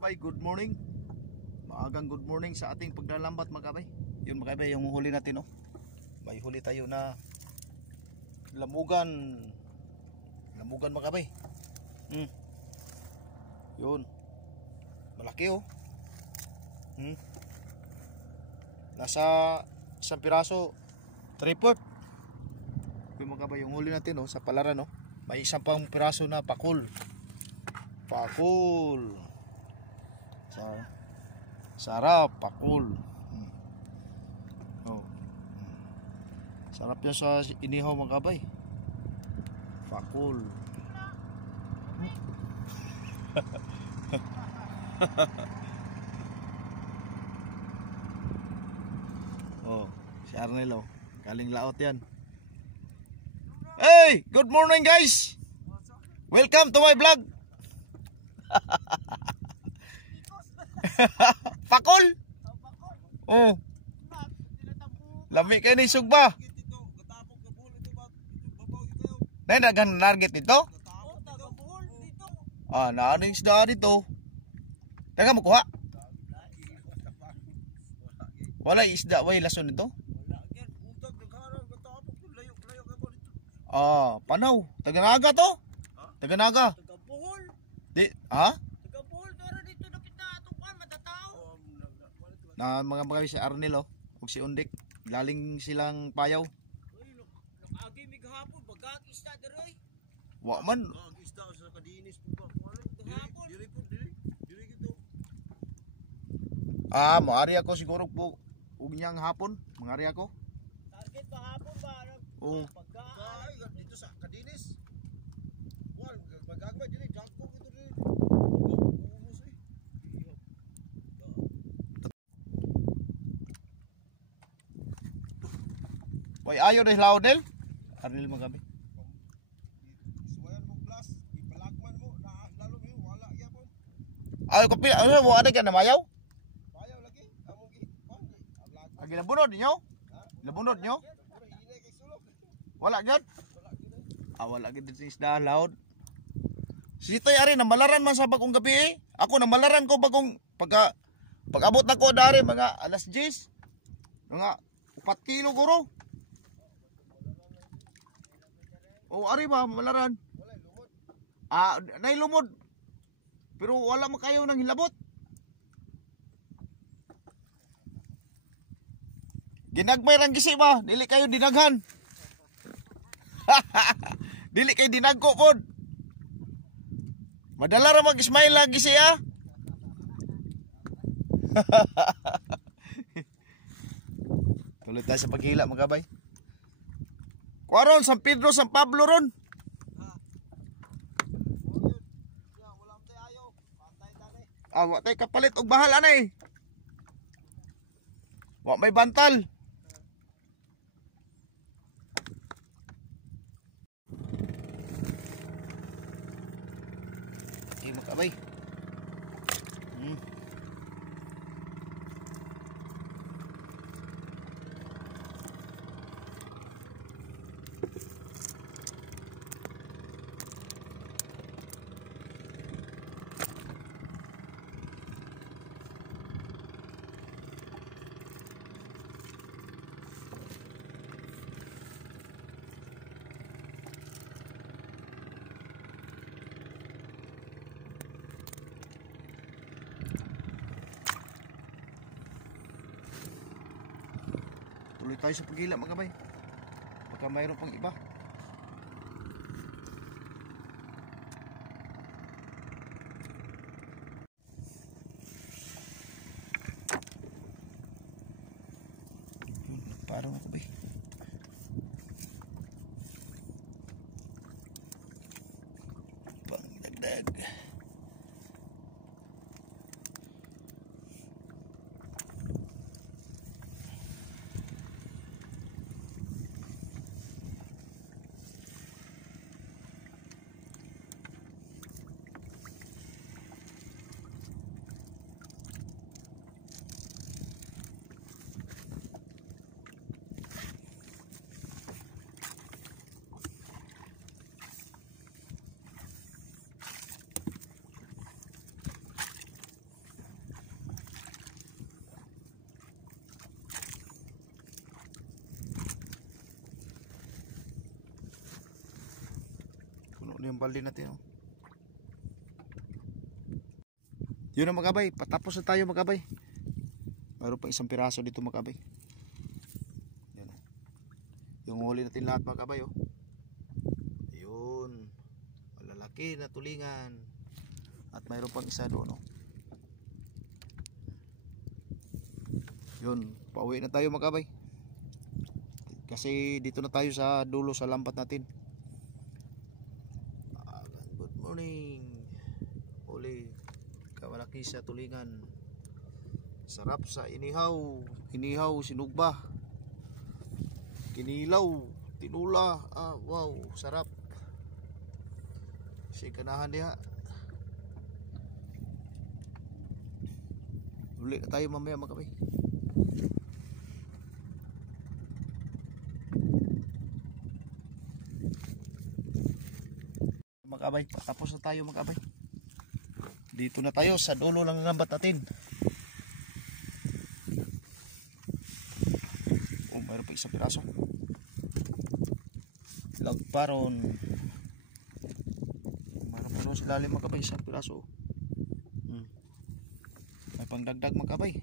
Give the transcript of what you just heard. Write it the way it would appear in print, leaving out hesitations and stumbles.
kabay, good morning. Maagang good morning sa ating paglalambat mga kabay. Yun mga kabay, yung huli natin, oh. May huli tayo na lamugan. Lamugan mga kabay. Yun. Malaki, oh. Nasa isang piraso 3/4. Yung mga kabay, yung huli natin, oh, sa palaran, oh. May isang pang piraso na pakul. Pakul. Sarap, pakul. Oh. Sarap yan sa inihaw mga kabay. Pakul. Oh, si Arnel, oh. Galing laot yan. Hey, good morning guys. Welcome to my vlog. Pakol. Oh. Lami kayo ni sugba. Nay nagan target dito? Ah, naaning isda dito. Taga mo kuha? Wala isda, way lason dito? Ah, panaw. Taga-naga to? Taga-naga. Di, ha? Na mga si Arnel, oh, ug si Undik, galing silang payaw. Agi mig hapon bagag isda deroy. Wa man. Isda sa kadinis po ba? Diri gito. Ah, maari ako siguro po ug niyang hapon, mangari ako. Target pa hapon ba? Oh. Pagkaay dito sa kadinis. Wal bagag ba diri dako gito diri. Hoy, ayo na Laudel. Arnel magabi. Suwayan mo glass, ipalagman mo na lalo mi wala gyapon. Ay ko pila, ano mo ada ka na mayaw? Bayaw lagi, amo gi. Agi labunod ninyo? Labunod nyo? Wala gyud. Ah, wala gyud sa isda laud. Sitoy ari na malaran man sa bagong gabi eh. Ako na malaran ko bagong pag-abot nako dari mga alas 10. Mga 4 kilo guro. Oh, ari ba malaran? Wala lumod. Ah, nay lumod. Pero wala man kayo nang hilabot. Ginagmay rang gisi ba? Dili kayo dinaghan. Dili kayo dinagko pod. Madala ra mag-smile lagi siya. Tuloy tayo sa paghila mga kabay. Kuaron, San Pedro, San Pablo ron. Ah, wa tay kapalit og bahala na eh. Wa may bantal. Ay makabay. Tuloy tayo sa pagila mga kabay. Baka mayroon pang iba. Parang mga kabay. Pangdagdag. yung balde natin, oh. Yun na mga kabay, patapos na tayo mga kabay. Mayroon pa isang piraso dito mga kabay. Yan, oh. Yung huli natin lahat mga kabay, oh. Ayun, malalaki na tulingan. At mayroon pang isa doon, oh. Yun, pauwi na tayo mga kabay. Kasi dito na tayo sa dulo sa lambat natin. Good morning. Uli, kamalaki sa tulingan. Sarap sa inihaw. Inihaw, sinugba, kinilaw, tinula. Wow, sarap. Sikanahan diha. Uli na tayo mamaya mga kabay. Magkabay, patapos na tayo magkabay. Dito na tayo sa dulo ng lambat natin. Oh, mayroon pa isang piraso. Lagparon. Mayroon pa doon sa lalim magkabay, isang piraso. May pangdagdag magkabay.